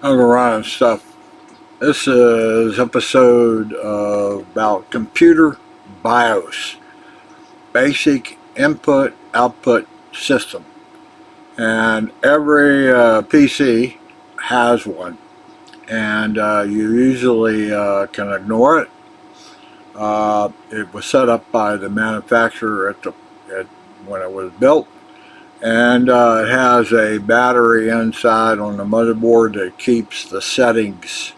Alright stuff. This is episode about computer BIOS, basic input output system, and every PC has one, and you usually can ignore it. It was set up by the manufacturer when it was built, and it has a battery inside on the motherboard that keeps the settings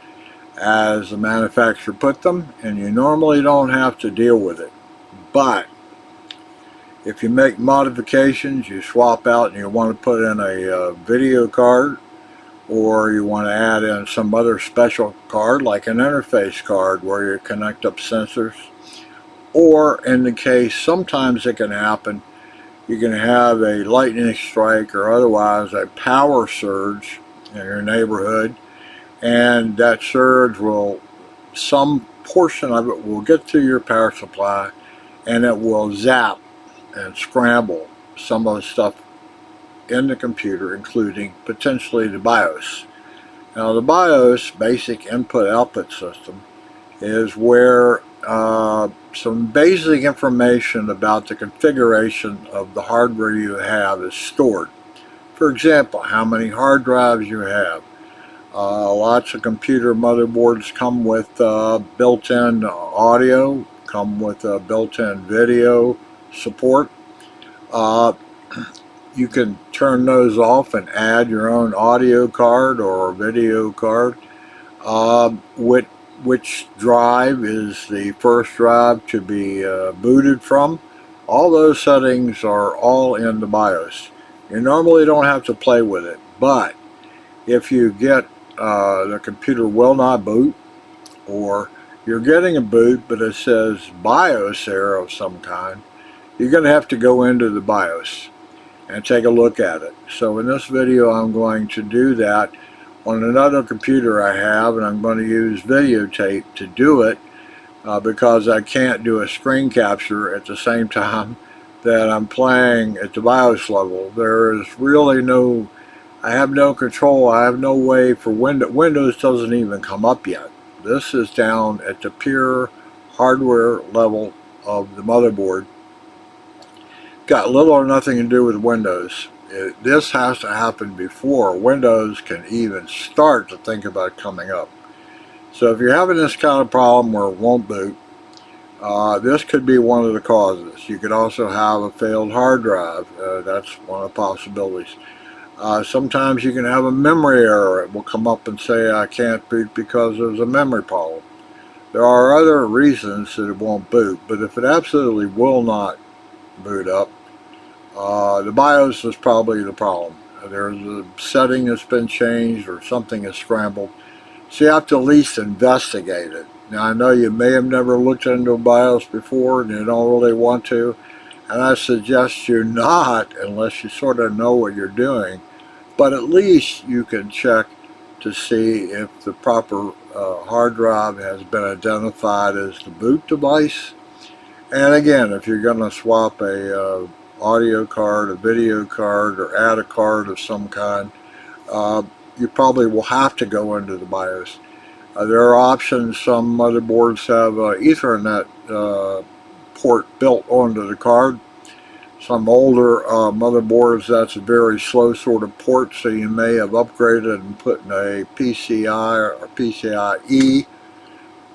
as the manufacturer put them, and you normally don't have to deal with it. But if you make modifications, you swap out and you want to put in a video card, or you want to add in some other special card like an interface card where you connect up sensors, or in the case sometimes it can happen, you can have a lightning strike or otherwise a power surge in your neighborhood, and that surge will, some portion of it will get to your power supply, and it will zap and scramble some of the stuff in the computer, including potentially the BIOS. Now the BIOS, basic input output system, is where some basic information about the configuration of the hardware you have is stored. For example, how many hard drives you have. Lots of computer motherboards come with built-in audio, come with built-in video support. You can turn those off and add your own audio card or video card. Which drive is the first drive to be booted from. All those settings are all in the BIOS. You normally don't have to play with it, but if you get the computer will not boot, or you're getting a boot but it says BIOS error of some kind, you're going to have to go into the BIOS and take a look at it. So in this video I'm going to do that on another computer I have, and I'm going to use videotape to do it because I can't do a screen capture at the same time that I'm playing at the BIOS level. There is really I have no control. I have no way for Windows doesn't even come up yet. This is down at the pure hardware level of the motherboard. Got little or nothing to do with Windows. This has to happen before Windows can even start to think about coming up. So if you're having this kind of problem where it won't boot, this could be one of the causes. You could also have a failed hard drive. That's one of the possibilities. Sometimes you can have a memory error. It will come up and say I can't boot because there's a memory problem. There are other reasons that it won't boot, but if it absolutely will not boot up, the BIOS is probably the problem. There's a setting that's been changed or something is scrambled. So you have to at least investigate it. Now I know you may have never looked into a BIOS before and you don't really want to, and I suggest you not unless you sort of know what you're doing. But at least you can check to see if the proper hard drive has been identified as the boot device. And again, if you're going to swap a audio card, a video card, or add a card of some kind, you probably will have to go into the BIOS. There are options. Some motherboards have Ethernet port built onto the card. Some older motherboards, that's a very slow sort of port, so you may have upgraded and put in a PCI or PCIe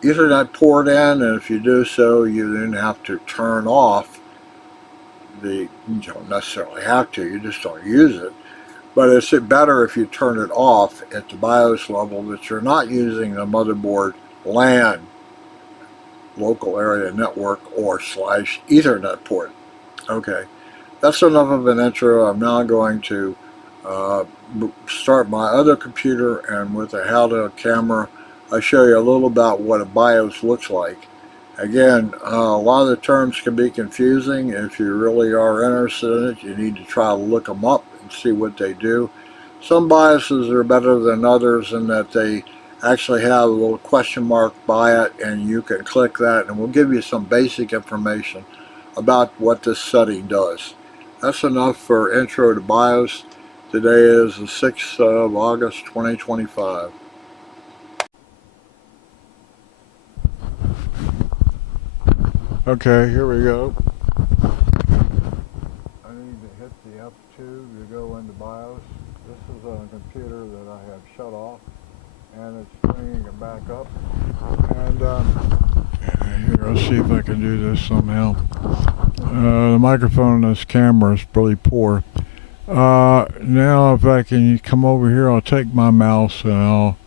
Ethernet port in, and if you do so, you then have to turn off you don't necessarily have to, you just don't use it. But it's better if you turn it off at the BIOS level, that you're not using the motherboard LAN, local area network, or / Ethernet port. Okay, that's enough of an intro. I'm now going to start my other computer, and with a how-to camera, I'll show you a little about what a BIOS looks like. Again, a lot of the terms can be confusing. If you really are interested in it, you need to try to look them up and see what they do. Some BIOSes are better than others in that they actually have a little question mark by it, and you can click that and we'll give you some basic information about what this setting does. That's enough for intro to BIOS. Today is the 6th of August 2025. Okay, here we go. I need to hit the F2 to go into BIOS. This is a computer that I have shut off, and it's bringing it back up. And here, let's see if I can do this somehow. The microphone on this camera is really poor. Now if I can come over here, I'll take my mouse and I'll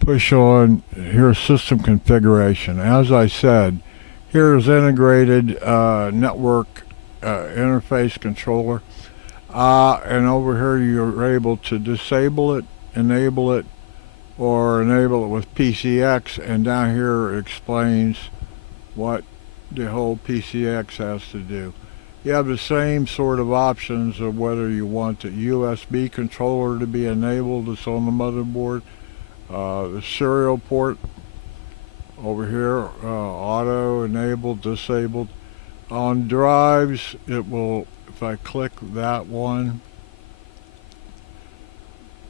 push on here's system configuration. As I said, here's integrated network interface controller, and over here you're able to disable it, enable it, or enable it with PCX, and down here it explains what the whole PCX has to do. You have the same sort of options of whether you want the USB controller to be enabled that's on the motherboard, the serial port over here, auto, enabled, disabled. On drives, it will, if I click that one,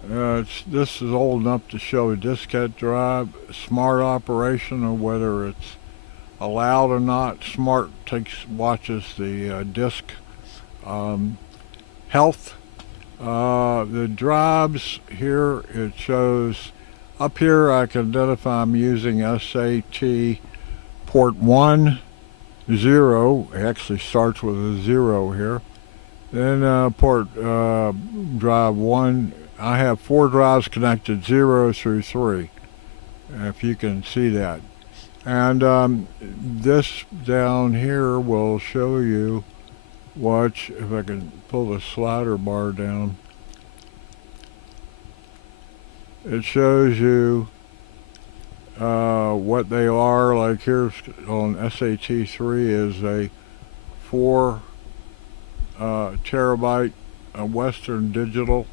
this is old enough to show a diskette drive, smart operation, or whether it's allowed or not. Smart watches the disk health. The drives here, it shows up here I can identify I'm using SAT port 1, 0. It actually starts with a 0 here. Then port drive 1. I have 4 drives connected, 0 through 3, if you can see that. And this down here will show you, watch if I can pull the slider bar down. It shows you what they are. Like here's on SAT3 is a 4 terabyte Western Digital,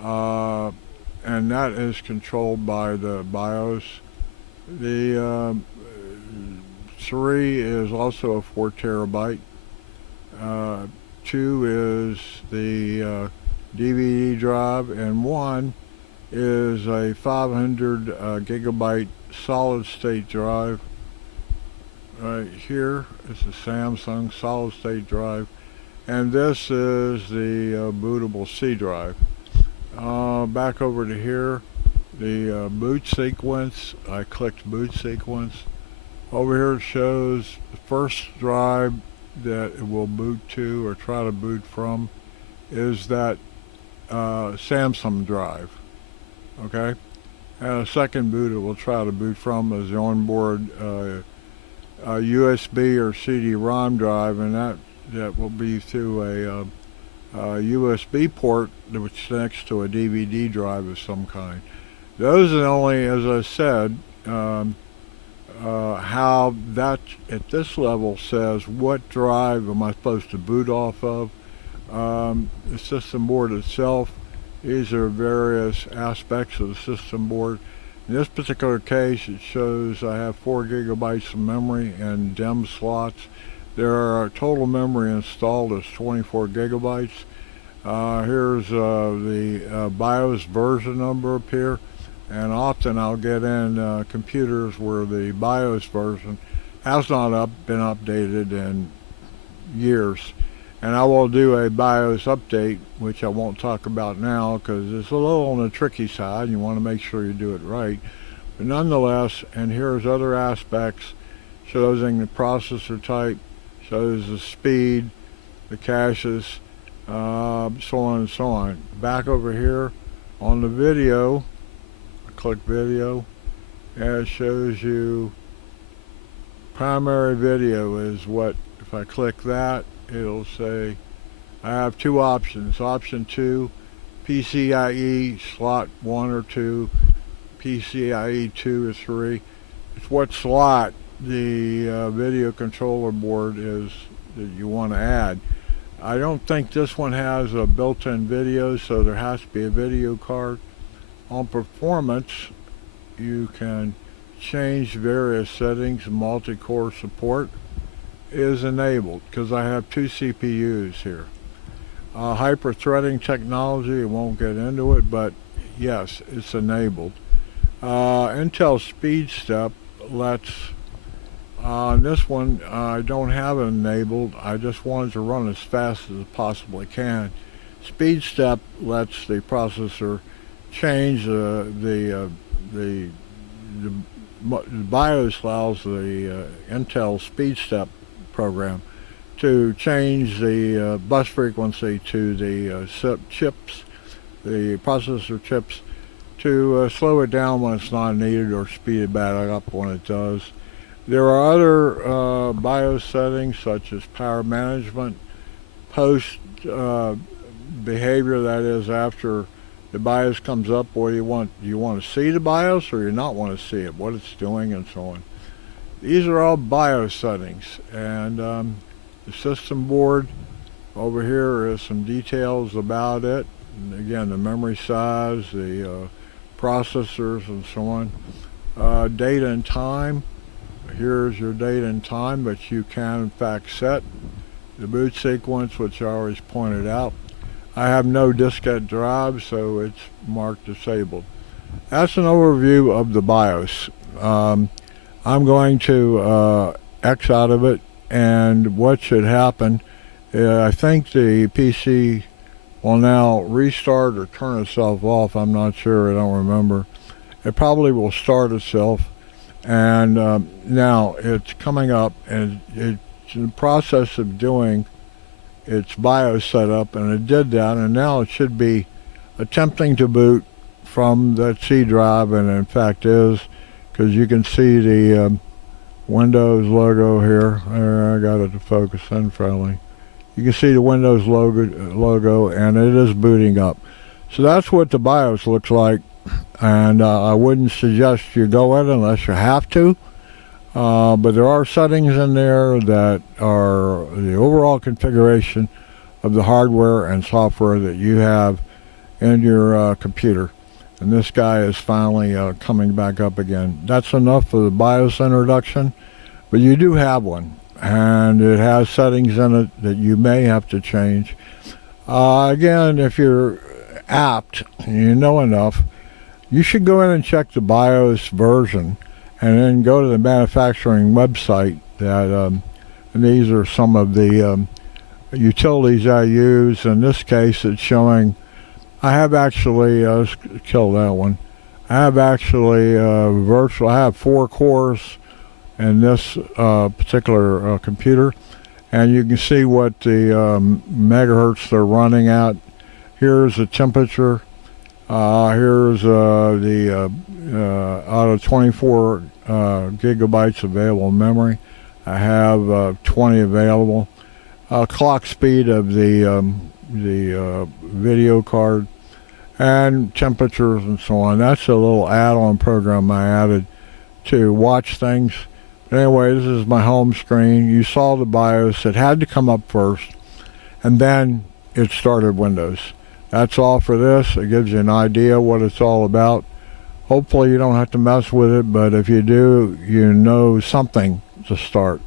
and that is controlled by the BIOS. The 3 is also a 4 terabyte. 2 is the DVD drive, and 1 is a 500 gigabyte solid state drive. Right here is a Samsung solid state drive, and this is the bootable C drive. Back over to here, the boot sequence. I clicked boot sequence. Over here it shows the first drive that it will boot to or try to boot from is that Samsung drive. Okay, and a second boot it will try to boot from is the onboard USB or CD-ROM drive, and that will be through a USB port which connects to a DVD drive of some kind. Those are only, as I said, how that at this level says what drive am I supposed to boot off of. The system board itself, these are various aspects of the system board. In this particular case, it shows I have 4 gigabytes of memory and DIMM slots. Their total memory installed is 24 gigabytes. Here's the BIOS version number up here. And often I'll get in computers where the BIOS version has not been updated in years. And I will do a BIOS update, which I won't talk about now because it's a little on the tricky side. You want to make sure you do it right. But nonetheless, and here's other aspects, showing the processor type, shows the speed, the caches, so on and so on. Back over here on the video, click video, and it shows you primary video is what, if I click that, it'll say I have 2 options. Option 2, PCIe slot 1 or 2, PCIe 2 or 3. It's what slot the video controller board is that you want to add. I don't think this one has a built-in video, so there has to be a video card. On performance, you can change various settings. Multi-core support is enabled because I have 2 CPUs here. hyper-threading technology. I won't get into it, but yes, it's enabled. Intel Speed Step lets, on this one, I don't have it enabled. I just wanted to run as fast as it possibly can. Speed Step lets the processor change the BIOS allows the Intel Speed Step program to change the bus frequency to the chips, the processor chips, to slow it down when it's not needed or speed it back up when it does. There are other BIOS settings such as power management, post behavior, that is after the BIOS comes up. What do you want? Do you want to see the BIOS or you not want to see it, what it's doing and so on. These are all BIOS settings, and the system board over here is some details about it. And again, the memory size, the processors and so on. Date and time. Here's your date and time, but you can in fact set the boot sequence, which I always pointed out. I have no diskette drive, so it's marked disabled. That's an overview of the BIOS. I'm going to X out of it, and what should happen, I think the PC will now restart or turn itself off. I'm not sure, I don't remember. It probably will start itself, and now it's coming up, and it's in the process of doing its BIOS setup, and it did that, and now it should be attempting to boot from that C drive, and in fact is, because you can see the Windows logo here. I got it to focus in friendly. You can see the Windows logo, and it is booting up. So that's what the BIOS looks like, and I wouldn't suggest you go in unless you have to. But there are settings in there that are the overall configuration of the hardware and software that you have in your computer. And this guy is finally coming back up again. That's enough for the BIOS introduction, but you do have one, and it has settings in it that you may have to change. Again, if you're apt and you know enough, you should go in and check the BIOS version, and then go to the manufacturing website. And these are some of the utilities I use. In this case, it's showing, I have actually, let's kill that one. I have actually I have 4 cores in this particular computer, and you can see what the megahertz they're running at. Here's the temperature. Here's the out of 24 gigabytes available memory, I have 20 available. Clock speed of the video card, and temperatures and so on. That's a little add-on program I added to watch things. But anyway, this is my home screen. You saw the BIOS. It had to come up first, and then it started Windows. That's all for this. It gives you an idea what it's all about. Hopefully you don't have to mess with it, but if you do, you know something to start.